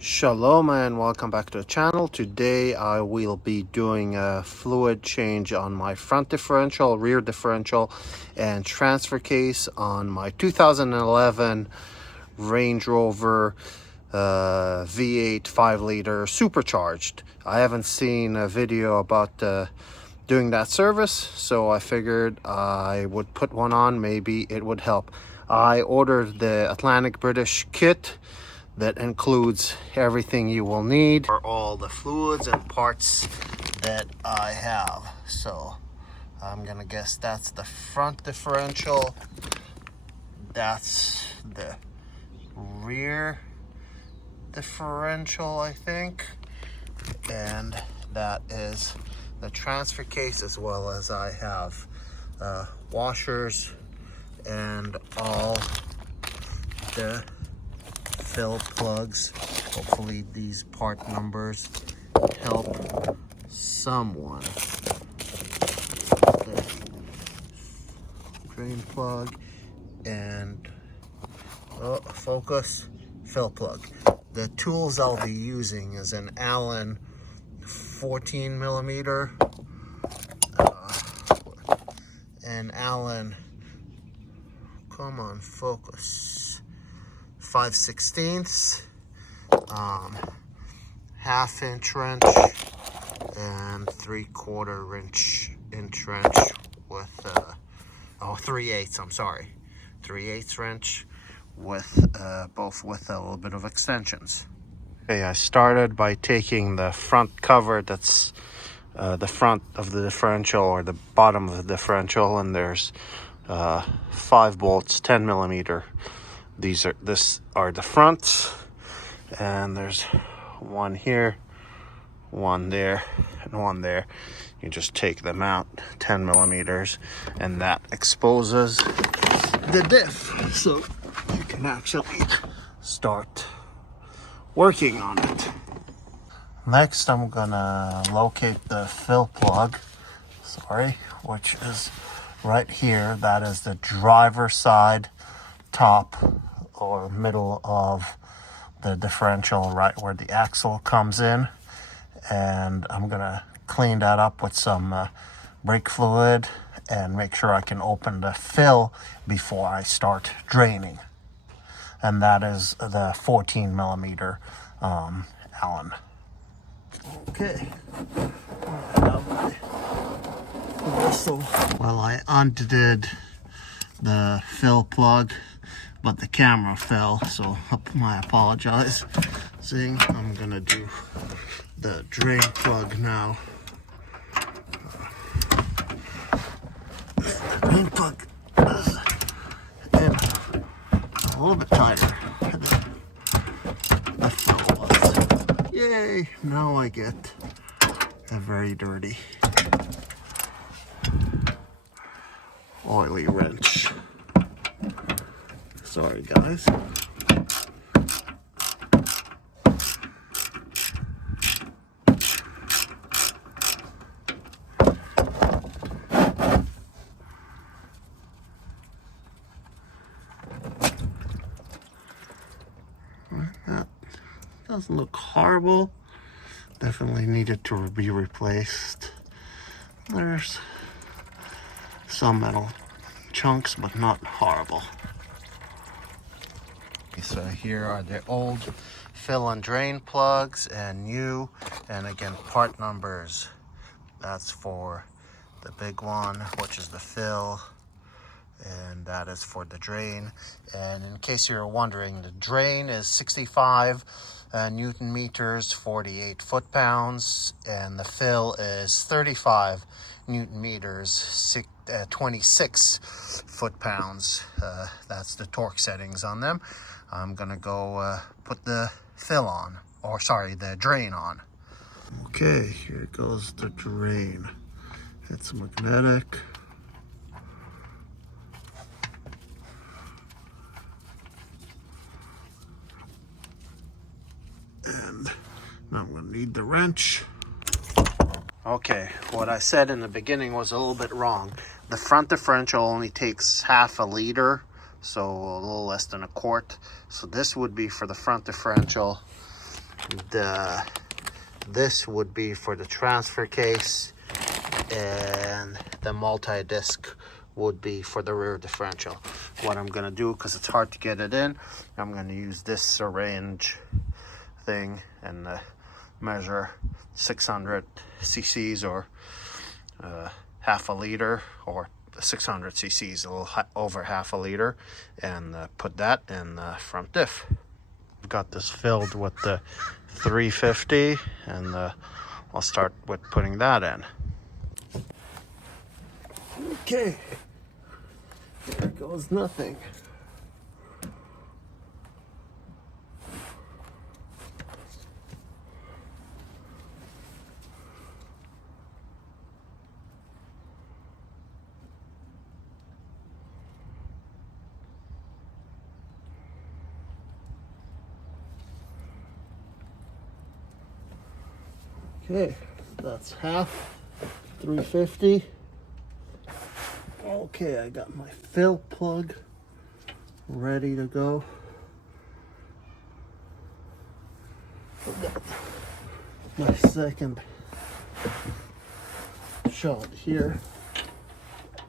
Shalom and welcome back to the channel. Today I will be doing a fluid change on my front differential, rear differential, and transfer case on my 2011 Range Rover V8 5-liter Supercharged. I haven't seen a video about doing that service, so I figured I would put one on. Maybe it would help. I ordered the Atlantic British kit that includes everything you will need for all the fluids and parts that I have. So I'm gonna guess that's the front differential, that's the rear differential, I think, and that is the transfer case, as well as I have washers and all the fill plugs. Hopefully these part numbers help someone. The drain plug and focus, fill plug. The tools I'll be using is an Allen 14 millimeter, an Allen, come on, focus, 5/16, half-inch wrench and 3/4 inch wrench with 3/8. I'm sorry, 3/8 wrench with both with a little bit of extensions. Okay, I started by taking the front cover. That's the front of the differential, or the bottom of the differential, and there's 5 bolts, 10 millimeter. This are the fronts, and there's one here, one there, and one there. You just take them out, 10 millimeters, and that exposes the diff, so you can actually start working on it. Next, I'm gonna locate the fill plug, which is right here. That is the driver's side top or middle of the differential, right where the axle comes in, and I'm gonna clean that up with some brake fluid and make sure I can open the fill before I start draining. And that is the 14 millimeter Allen. Okay, well, I undid the fill plug, but the camera fell, so I apologize. I'm gonna do the drain plug now. The drain plug is in a little bit tighter than the fill was. Yay! Now I get a very dirty oily wrench. Sorry, guys. That doesn't look horrible. Definitely needed to be replaced. There's some metal chunks, but not horrible. So here are the old fill and drain plugs and new, and again, part numbers. That's for the big one, which is the fill, and that is for the drain. And in case you're wondering, the drain is 65 Newton meters, 48 foot-pounds, and the fill is 35 Newton meters, 26 foot-pounds. That's the torque settings on them. I'm gonna go put the fill on, or sorry, the drain on. Okay, here goes the drain. It's magnetic. And now I'm gonna need the wrench. Okay, what I said in the beginning was a little bit wrong. The front differential only takes half a liter, so a little less than a quart. So this would be for the front differential. This would be for the transfer case, and the multi-disc would be for the rear differential. What I'm gonna do, because it's hard to get it in, I'm gonna use this syringe thing and measure 600 cc's or half a liter, or 600 cc's, a little over half a liter, and put that in the front diff. I've got this filled with the 350, and I'll start with putting that in. Okay, there goes nothing. Okay, that's half, 350. Okay, I got my fill plug ready to go. I've got my second shot here.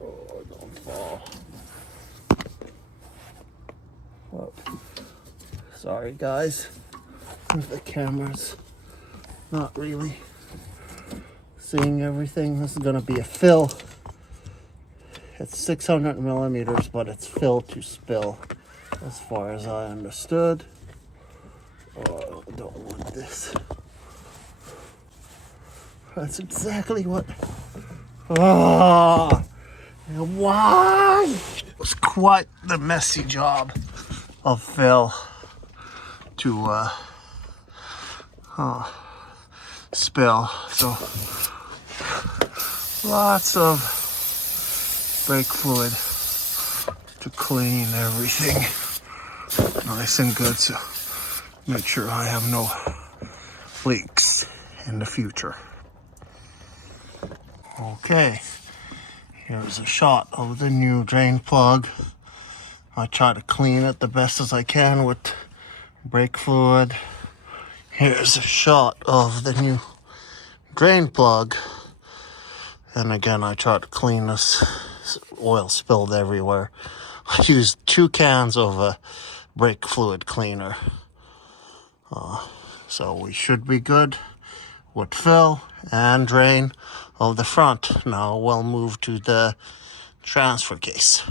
Oh, don't fall. Oh, sorry guys, the camera's not really seeing everything. This is gonna be a fill. It's 600 millimeters, but it's fill to spill, as far as I understood. Oh, I don't want this. That's exactly what. Oh, why? It was quite the messy job of fill to spill. So lots of brake fluid to clean everything nice and good, so make sure I have no leaks in the future. Okay, here's a shot of the new drain plug. I try to clean it the best as I can with brake fluid. Here's a shot of the new drain plug, and again I try to clean this. Oil spilled everywhere. I used 2 cans of brake fluid cleaner, so we should be good with fill and drain of the front. Now we'll move to the transfer case.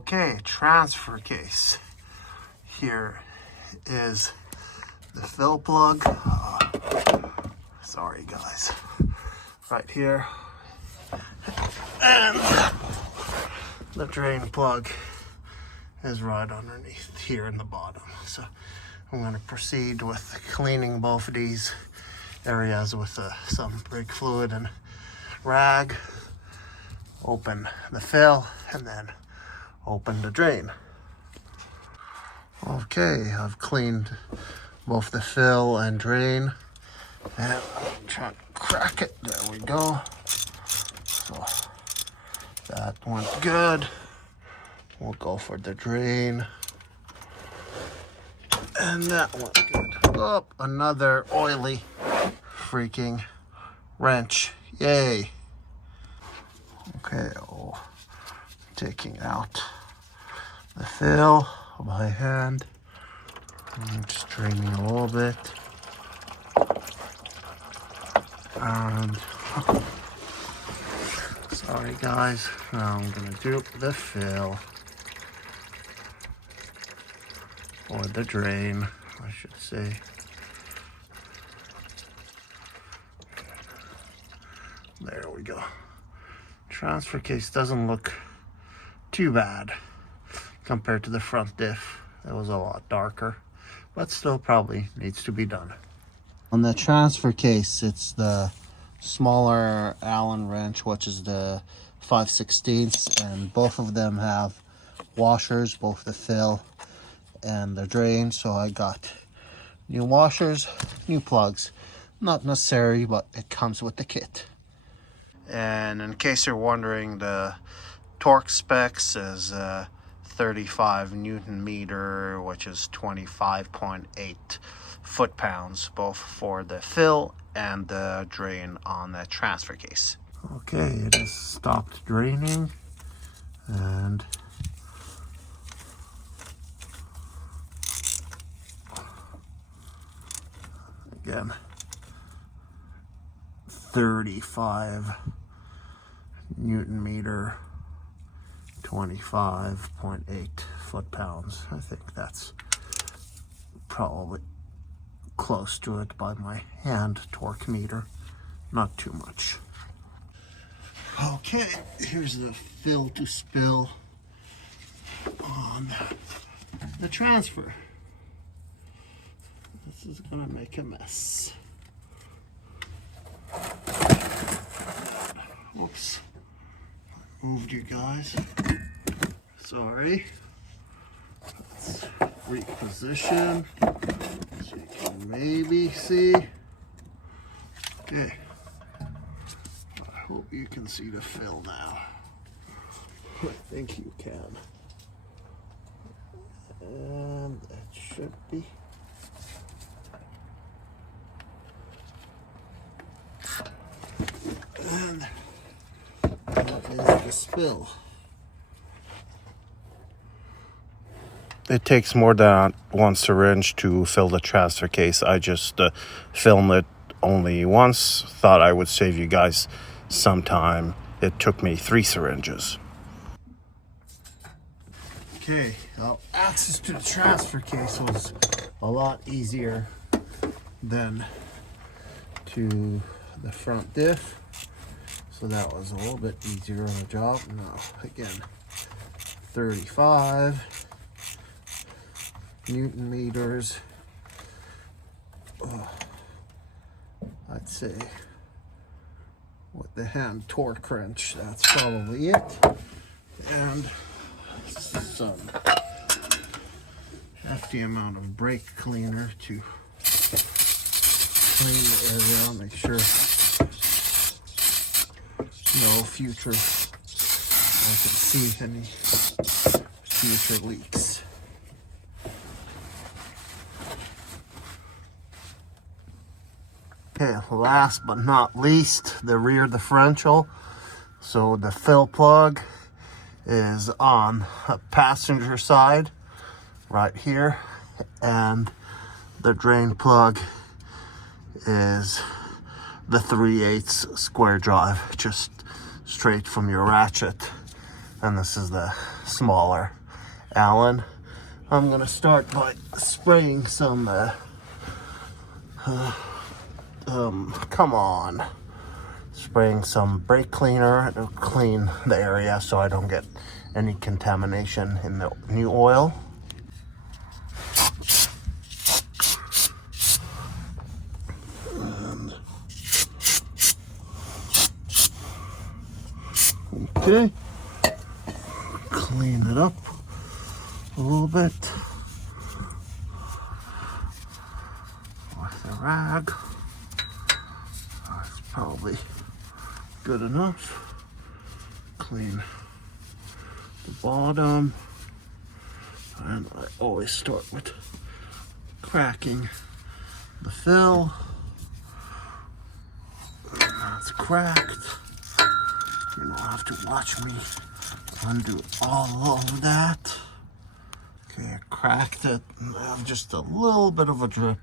Okay, transfer case. Here is the fill plug. Sorry guys, right here, and the drain plug is right underneath here in the bottom. So I'm going to proceed with cleaning both of these areas with some brake fluid and rag. Open the fill and then open the drain. Okay, I've cleaned both the fill and drain, and I'm trying to crack it. There we go. So that went good. We'll go for the drain. And that went good. Oh, another oily freaking wrench. Yay. Okay, taking out the fill by hand. I'm just draining a little bit. And sorry guys, now I'm gonna do the fill, or the drain, I should say. There we go. Transfer case doesn't look too bad compared to the front diff. That was a lot darker, but still probably needs to be done. On the transfer case, it's the smaller Allen wrench, which is the 5/16, and both of them have washers, both the fill and the drain. So I got new washers, new plugs. Not necessary, but it comes with the kit. And in case you're wondering, the torque specs is 35 Newton meter, which is 25.8 foot-pounds, both for the fill and the drain on the transfer case. Okay, it has stopped draining, and again, 35 Newton meter, 25.8 foot-pounds. I think that's probably close to it by my hand torque meter. Not too much. Okay, here's the fill to spill on the transfer. This is gonna make a mess. Oops, moved you guys. Sorry. Let's reposition so you can maybe see. Okay. I hope you can see the fill now. I think you can. And that should be. And that is the spill. It takes more than one syringe to fill the transfer case. I just filmed it only once. Thought I would save you guys some time. It took me 3 syringes. Okay, well, access to the transfer case was a lot easier than to the front diff. So that was a little bit easier on the job. Now, again, 35 Newton meters. I'd say with the hand torque wrench, that's probably it. And some hefty amount of brake cleaner to clean the area, make sure no future, I can see any future leaks. Okay, last but not least, the rear differential. So the fill plug is on a passenger side right here, and the drain plug is the 3/8 square drive, just straight from your ratchet. And this is the smaller Allen. I'm gonna start by spraying some spraying some brake cleaner to clean the area so I don't get any contamination in the new oil. And okay, clean it up a little bit with a rag. That's probably good enough. Clean the bottom, and I always start with cracking the fill. And that's cracked. You don't have to watch me undo all of that. Okay, I cracked it, and I have just a little bit of a drip.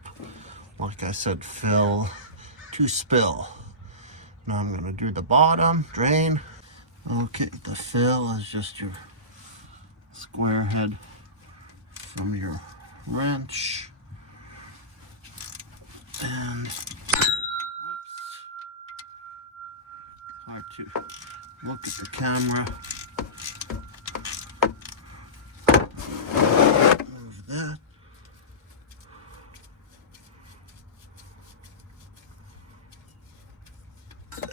Like I said, fill to spill. Now I'm gonna do the bottom, drain. Okay, the fill is just your square head from your wrench. And, whoops, hard to look at the camera. Move that.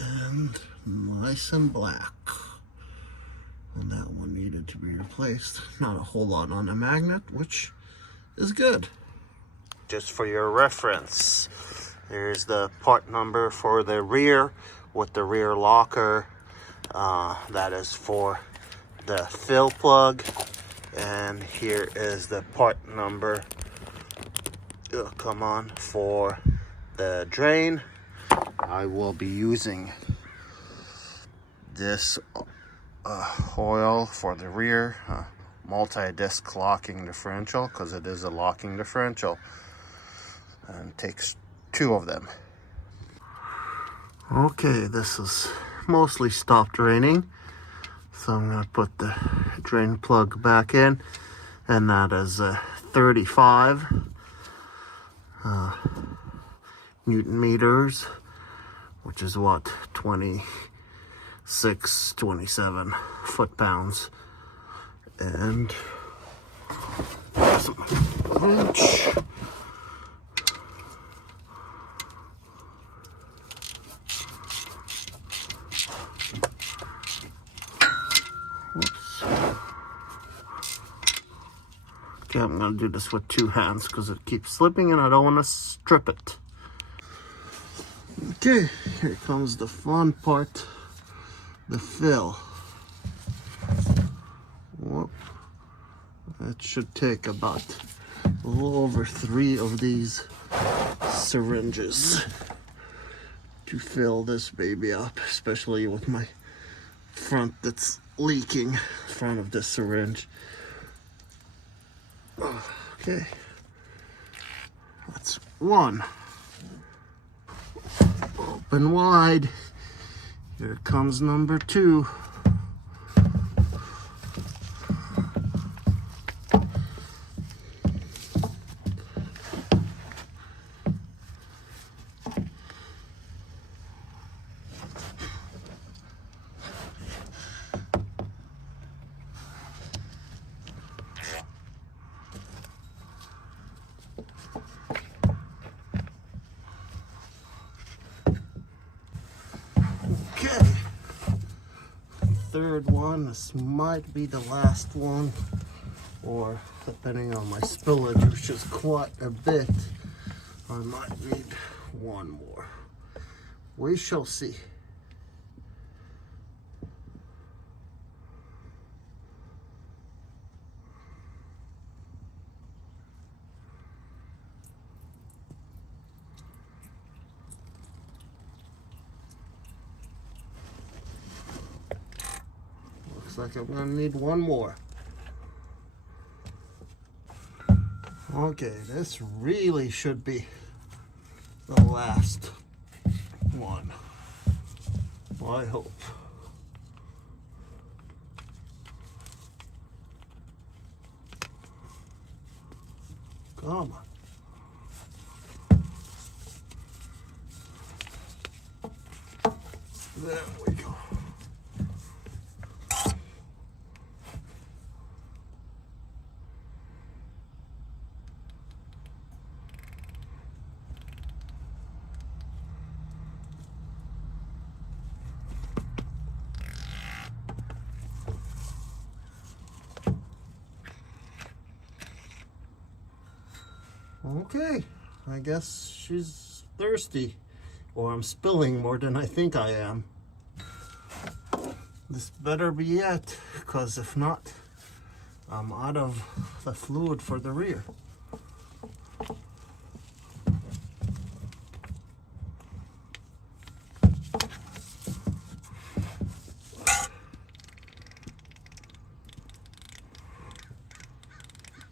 And nice and black. And that one needed to be replaced. Not a whole lot on the magnet, which is good. Just for your reference, there's the part number for the rear with the rear locker. That is for the fill plug. And here is the part number come on. For the drain, I will be using this oil for the rear multi-disc locking differential, because it is a locking differential, and it takes 2 of them. Okay, this is mostly stopped raining, so I'm going to put the drain plug back in, and that is 35 Newton meters, which is what, 27 foot-pounds. And some wrench. Whoops. Okay, I'm gonna do this with 2 hands because it keeps slipping and I don't want to strip it. Okay, here comes the fun part, the fill. Whoop. It should take about a little over 3 of these syringes to fill this baby up, especially with my front that's leaking, front of the syringe. Okay, that's 1. Open wide. Here comes number 2. Okay, 3rd one. This might be the last one, or depending on my spillage, which is quite a bit, I might need 1 more. We shall see. Looks like I'm gonna need 1 more. Okay, this really should be the last one. I hope. Come on. There we go. Okay, I guess she's thirsty, or I'm spilling more than I think I am. This better be it, because if not, I'm out of the fluid for the rear.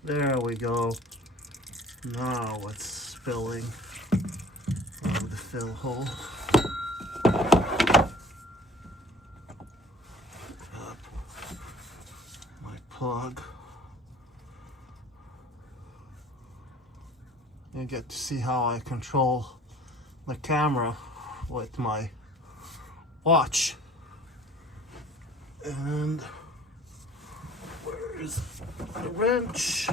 There we go. Now it's spilling over the fill hole. Up my plug. You get to see how I control the camera with my watch. And where is the wrench?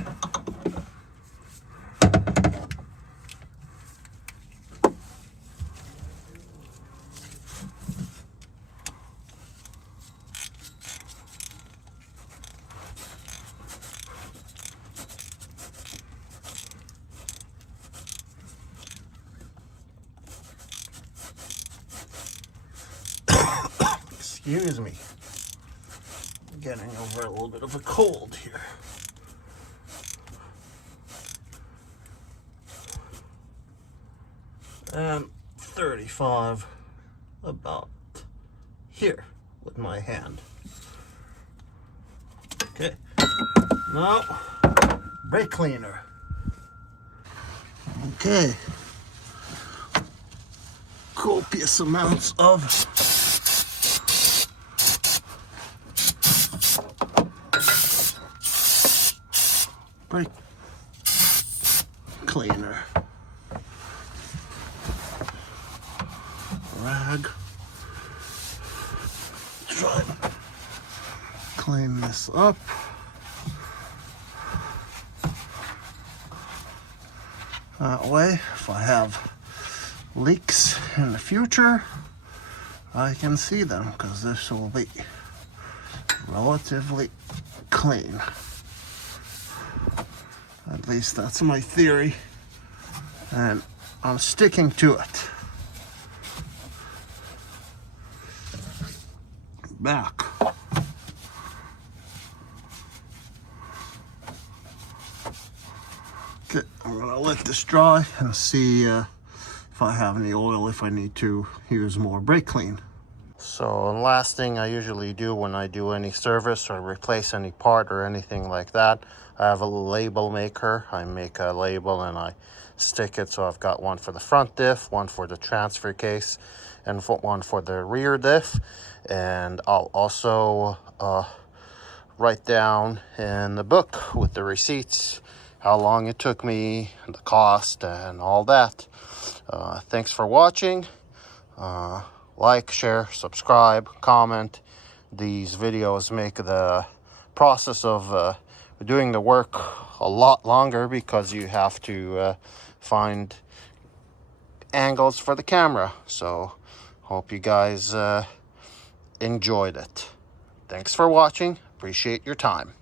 Excuse me. I'm getting over a little bit of a cold here. and 35 about here with my hand. Okay, now brake cleaner. Okay, copious amounts of brake cleaner. Rag. Try to clean this up. That way, if I have leaks in the future, I can see them, because this will be relatively clean. At least that's my theory, and I'm sticking to it. Back. Okay, I'm gonna let this dry and see if I have any oil, if I need to use more brake clean. So last thing I usually do when I do any service or replace any part or anything like that, I have a label maker. I make a label and I stick it. So I've got one for the front diff, one for the transfer case, and one for the rear diff. And I'll also write down in the book with the receipts how long it took me, the cost, and all that. Thanks for watching. Like, share, subscribe, comment. These videos make the process of doing the work a lot longer, because you have to find angles for the camera. So hope you guys enjoyed it. Thanks for watching. Appreciate your time.